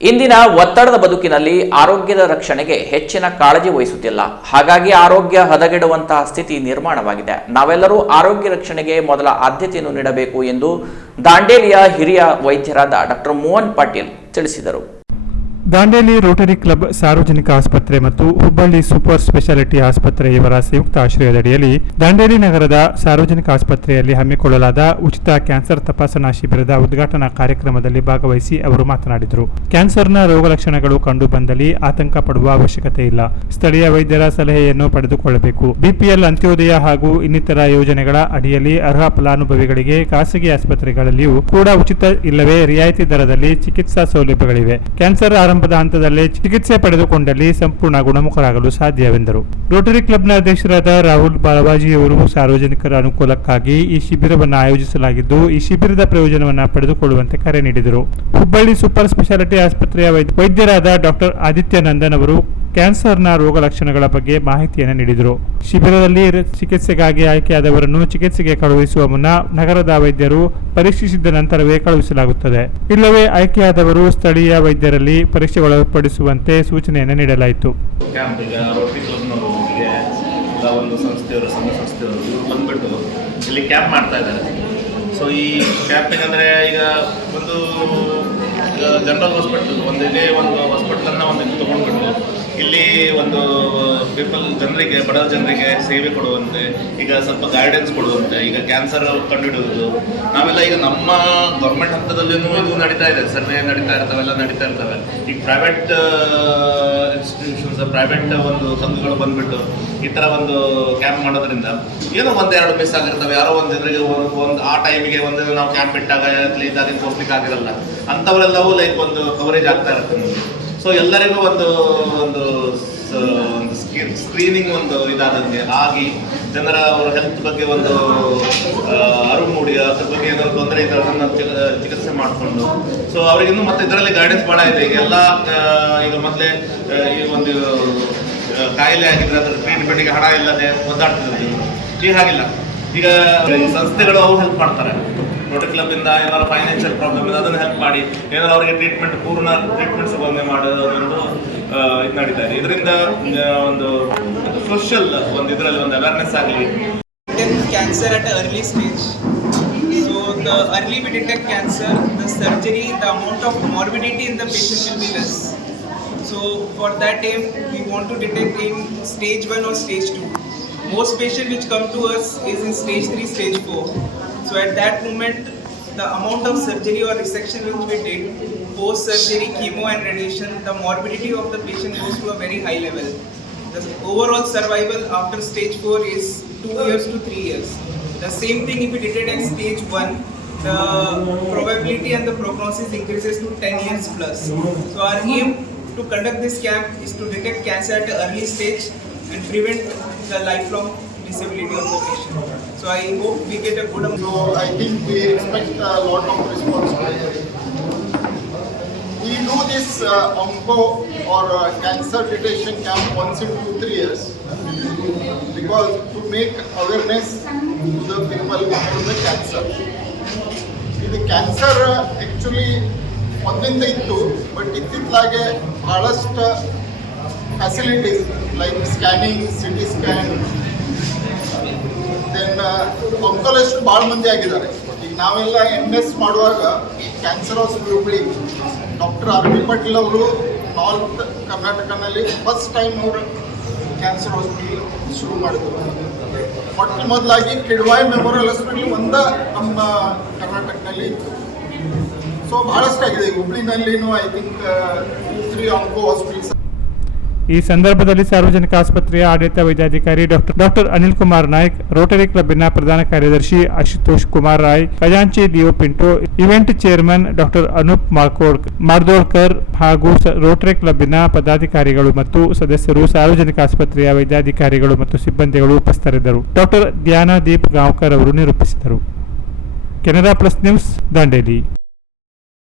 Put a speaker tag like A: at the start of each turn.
A: ಇಂದಿನ ಒತ್ತಡದ ಬದುಕಿನಲ್ಲಿ ಆರೋಗ್ಯದ ರಕ್ಷಣೆಗೆ ಹೆಚ್ಚಿನ ಕಾಳಜಿ ವಹಿಸುತ್ತಿಲ್ಲ. ಹಾಗಾಗಿ ಆರೋಗ್ಯ ಹದಗೆಡುವಂತಹ ಸ್ಥಿತಿ ನಿರ್ಮಾಣವಾಗಿದೆ. ನಾವೆಲ್ಲರೂ ಆರೋಗ್ಯ ರಕ್ಷಣೆಗೆ ಮೊದಲ ಆದ್ಯತೆಯನ್ನು ನೀಡಬೇಕು ಎಂದು ದಾಂಡೇಲಿಯ ಹಿರಿಯ ವೈದ್ಯರಾದ ಡಾಕ್ಟರ್ ಮೋಹನ್ ಪಾಟೀಲ್ ತಿಳಿಸಿದರು.
B: ದಾಂಡೇಲಿ ರೋಟರಿ ಕ್ಲಬ್ ಸಾರ್ವಜನಿಕ ಆಸ್ಪತ್ರೆ ಮತ್ತು ಹುಬ್ಬಳ್ಳಿ ಸೂಪರ್ ಸ್ಪೆಷಾಲಿಟಿ ಆಸ್ಪತ್ರೆ ಇವರ ಸಂಯುಕ್ತ ಆಶ್ರಯದಡಿಯಲ್ಲಿ ದಾಂಡೇಲಿ ನಗರದ ಸಾರ್ವಜನಿಕ ಆಸ್ಪತ್ರೆಯಲ್ಲಿ ಹಮ್ಮಿಕೊಳ್ಳಲಾದ ಉಚಿತ ಕ್ಯಾನ್ಸರ್ ತಪಾಸಣಾ ಶಿಬಿರದ ಉದ್ಘಾಟನಾ ಕಾರ್ಯಕ್ರಮದಲ್ಲಿ ಭಾಗವಹಿಸಿ ಅವರು ಮಾತನಾಡಿದರು. ಕ್ಯಾನ್ಸರ್ನ ರೋಗ ಲಕ್ಷಣಗಳು ಕಂಡು ಬಂದಲ್ಲಿ ಆತಂಕ ಪಡುವ ಅವಶ್ಯಕತೆ ಇಲ್ಲ. ಸ್ಥಳೀಯ ವೈದ್ಯರ ಸಲಹೆಯನ್ನು ಪಡೆದುಕೊಳ್ಳಬೇಕು. ಬಿಪಿಎಲ್ ಅಂತ್ಯೋದಯ ಹಾಗೂ ಇನ್ನಿತರ ಯೋಜನೆಗಳ ಅಡಿಯಲ್ಲಿ ಅರ್ಹ ಫಲಾನುಭವಿಗಳಿಗೆ ಖಾಸಗಿ ಆಸ್ಪತ್ರೆಗಳಲ್ಲಿಯೂ ಕೂಡ ಉಚಿತ ಇಲ್ಲವೇ ರಿಯಾಯಿತಿ ದರದಲ್ಲಿ ಚಿಕಿತ್ಸಾ ಸೌಲಭ್ಯಗಳಿವೆ. ಕ್ಯಾನ್ಸರ್ ಆರಂಭದ ಹಂತದಲ್ಲೇ ಚಿಕಿತ್ಸೆ ಪಡೆದುಕೊಂಡಲ್ಲಿ ಸಂಪೂರ್ಣ ಗುಣಮುಖರಾಗಲು ಸಾಧ್ಯವೆಂದರು. ರೋಟರಿ ಕ್ಲಬ್ನ ಅಧ್ಯಕ್ಷರಾದ ರಾಹುಲ್ ಬಾಲವಾಜಿಯವರು ಸಾರ್ವಜನಿಕರ ಅನುಕೂಲಕ್ಕಾಗಿ ಈ ಶಿಬಿರವನ್ನು ಆಯೋಜಿಸಲಾಗಿದ್ದು, ಈ ಶಿಬಿರದ ಪ್ರಯೋಜನವನ್ನು ಪಡೆದುಕೊಳ್ಳುವಂತೆ ಕರೆ ನೀಡಿದರು. ಹುಬ್ಬಳ್ಳಿ ಸೂಪರ್ ಸ್ಪೆಷಾಲಿಟಿ ಆಸ್ಪತ್ರೆಯ ವೈದ್- ವೈದ್ಯರಾದ ಡಾಕ್ಟರ್ ಆದಿತ್ಯ ನಂದನ್ ಅವರು ಕ್ಯಾನ್ಸರ್ನ ರೋಗ ಲಕ್ಷಣಗಳ ಬಗ್ಗೆ ಮಾಹಿತಿಯನ್ನು ನೀಡಿದರು. ಶಿಬಿರದಲ್ಲಿ ಚಿಕಿತ್ಸೆಗಾಗಿ ಆಯ್ಕೆಯಾದವರನ್ನು ಚಿಕಿತ್ಸೆಗೆ ಕಳುಹಿಸುವ ಮುನ್ನ ನಗರದ ವೈದ್ಯರು ಪರೀಕ್ಷಿಸಿದ ನಂತರವೇ ಕಳುಹಿಸಲಾಗುತ್ತದೆ. ಇಲ್ಲವೇ ಆಯ್ಕೆಯಾದವರು ಸ್ಥಳೀಯ ವೈದ್ಯರಲ್ಲಿ ಪರೀಕ್ಷೆ ಒಳಪಡಿಸುವಂತೆ ಸೂಚನೆಯನ್ನು ನೀಡಲಾಯಿತು.
C: ಸೊ ಈ ಕ್ಯಾಂಪಿಂಗ್ ಅಂದರೆ ಈಗ ಒಂದು ಜನರಲ್ ಹಾಸ್ಪಿಟಲ್ ಒಂದು ಇದೇ ಒಂದು ಹಾಸ್ಪಿಟ್ಲನ್ನು ಒಂದು ಇದು ಇಲ್ಲಿ ಒಂದು ಪೀಪಲ್ ಜನರಿಗೆ, ಬಡ ಜನರಿಗೆ ಸೇವೆ ಕೊಡುವಂತೆ, ಈಗ ಸ್ವಲ್ಪ ಗೈಡೆನ್ಸ್ ಕೊಡುವಂತೆ, ಈಗ ಕ್ಯಾನ್ಸರ್ ಕಂಡುಹಿಡುವುದು ನಾವೆಲ್ಲ ಈಗ ನಮ್ಮ ಗೌರ್ಮೆಂಟ್ ಹಂತದಲ್ಲಿನೂ ಇದು ನಡೀತಾ ಇದೆ. ಸರ್ವೆ ನಡೀತಾ ಇರ್ತಾವೆಲ್ಲ ನಡೀತಾ ಇರ್ತವೆ. ಈಗ ಪ್ರೈವೇಟ್ ಇನ್ಸ್ಟಿಟ್ಯೂಷನ್ಸ್ ಪ್ರೈವೇಟ್ ಒಂದು ಸಂಘಗಳು ಬಂದ್ಬಿಟ್ಟು ಈ ಥರ ಒಂದು ಕ್ಯಾಂಪ್ ಮಾಡೋದ್ರಿಂದ ಏನೋ ಒಂದೆರಡು ಮಿಸ್ ಆಗಿರ್ತವೆ. ಯಾರೋ ಒಂದು ಜನರಿಗೆ ಒಂದು ಆ ಟೈಮಿಗೆ ಒಂದು ನಾವು ಕ್ಯಾಂಪ್ ಇಟ್ಟಾಗ ಇದಾಗಿ ಹೋಗ್ಲಿಕ್ಕೆ ಆಗಿರಲ್ಲ. ಅಂಥವರೆಲ್ಲವೂ ಲೈಕ್ ಒಂದು ಕವರೇಜ್ ಆಗ್ತಾ ಇರುತ್ತೆ ಸೊ ಎಲ್ಲರಿಗೂ ಒಂದು ಒಂದು ಸ್ಕ್ರೀನಿಂಗ್ ಒಂದು ಇದಾದಂತೆ ಆಗಿ ಜನರ ಅವರ ಹೆಲ್ತ್ ಬಗ್ಗೆ ಒಂದು ಅರಿವು ಮೂಡಿ, ಅದ್ರ ಬಗ್ಗೆ ಏನಾದ್ರು ತೊಂದರೆ ಇದ್ದರೆ ಅದನ್ನ ಚಿಕಿತ್ಸೆ ಮಾಡಿಕೊಂಡು. ಸೊ ಅವ್ರಿಗಿನ್ನೂ ಮತ್ತೆ ಇದರಲ್ಲಿ ಗೈಡೆನ್ಸ್ ಭಾಳ ಇದೆ. ಈಗ ಎಲ್ಲ ಈಗ ಮೊದಲೇ ಈ ಒಂದು ಕಾಯಿಲೆ ಆಗಿದ್ರೆ ಅದ್ರ ಟ್ರೀಟ್ಮೆಂಟ್ಗೆ ಹಣ ಇಲ್ಲದೆ ಒದ್ದಾಡ್ತಿದ್ರು ಈಗ ಹಾಗಿಲ್ಲ ಈಗ ಸಂಸ್ಥೆಗಳು ಅವ್ರು ಹೆಲ್ಪ್ ಮಾಡ್ತಾರೆ. ರೋಟರಿ ಕ್ಲಬ್ ಇಂದ ಏನಾರ ಫೈನಾನ್ಷಿಯಲ್ ಪ್ರಾಬ್ಲಮ್ ಇಂದ ಅದನ್ನ ಹೆಲ್ಪ್ ಮಾಡಿ ಏನಾರ ಅವರಿಗೆ ಟ್ರೀಟ್ಮೆಂಟ್ ಪೂರ್ಣ ಟ್ರೀಟ್ಮೆಂಟ್ ಸಿಗೋದನ್ನೇ ಮಾಡೋದೊಂದು ಇದ್ಮಾಡಿದ್ದಾರೆ ಇದರಿಂದ ಒಂದು ಸೋಷಿಯಲ್ ಒಂದು ಒಂದು ಅವೇರ್ನೆಸ್ ಆಗಲಿ.
D: Cancer at early stage so the early we detect cancer the surgery the amount of morbidity in the patient will be less so for that aim we want to detect in stage one or stage two most patient which come to us is in stage three stage four So at that moment, the amount of surgery or resection which we did, post surgery, chemo and radiation, the morbidity of the patient goes to a very high level. The overall survival after stage 4 is 2 years to 3 years. The same thing if we did it at stage 1, the probability and the prognosis increases to 10 years plus. So our aim to conduct this camp is to detect cancer at an early stage and prevent the lifelong disability of the patient. So I hope we get a good amount.
E: So I think we expect a lot of responsibility. We do this uh, onco or uh, cancer detection camp once in two, three years because to make awareness to the people about the cancer. ಇದು cancer actually ಮೊದಲಿಂದ ಇತ್ತು but ಇತ್ತಿತ್ತಲಾಗೆ ಭಾಳಷ್ಟು facilities like scanning C T scan oncologist ಭಾಳ ಮಂದಿ ಆಗಿದ್ದಾರೆ. ಈಗ ನಾವೆಲ್ಲ ಎಂ ಎಸ್ ಮಾಡುವಾಗ cancer hospital Hubli doctor R Patil ಅವರು ನಾರ್ತ್ ಕರ್ನಾಟಕನಲ್ಲಿ ಫಸ್ಟ್ ಟೈಮ್ ಅವರು ಕ್ಯಾನ್ಸರ್ ಹಾಸ್ಪಿಟಲ್ ಶುರು ಮಾಡಿದ್ರು. ಮೊಟ್ಟ ಮೊದಲಾಗಿ ಕಿಡ್ವಾಯ್ ಮೆಮೋರಿಯಲ್ ಹಾಸ್ಪಿಟಲ್ ಒಂದ ನಮ್ಮ ಕರ್ನಾಟಕದಲ್ಲಿ ಸೊ ಭಾಳಷ್ಟಾಗಿದೆ ಆಗಿದೆ ಹುಬ್ಳಿನಲ್ಲಿನೂ I think three onco hospitals
B: ಈ ಸಂದರ್ಭದಲ್ಲಿ ಸಾರ್ವಜನಿಕ ಆಸ್ಪತ್ರೆಯ ಆಡಳಿತ ವೈದ್ಯಾಧಿಕಾರಿ doctor doctor Anil Kumar Naik, Rotary ಕ್ಲಬ್ನ ಪ್ರಧಾನ ಕಾರ್ಯದರ್ಶಿ ಅಶುತೋಷ್ ಕುಮಾರ್ ರಾಯ್, ಖಜಾಂಚಿ DO Pinto, event chairman doctor Anoop Markod Mardolkar ಹಾಗೂ ರೋಟರಿ ಕ್ಲಬ್ನ ಪದಾಧಿಕಾರಿಗಳು ಮತ್ತು ಸದಸ್ಯರು, ಸಾರ್ವಜನಿಕ ಆಸ್ಪತ್ರೆಯ ವೈದ್ಯಾಧಿಕಾರಿಗಳು ಮತ್ತು ಸಿಬ್ಬಂದಿಗಳು ಉಪಸ್ಥಿತರಿದ್ದರು. ಡಾಕ್ಟರ್ ಧ್ಯಾನದೀಪ್ ಗಾಂವ್ಕರ್ ಅವರು ನಿರೂಪಿಸಿದರು. Canara plus news, Dandeli.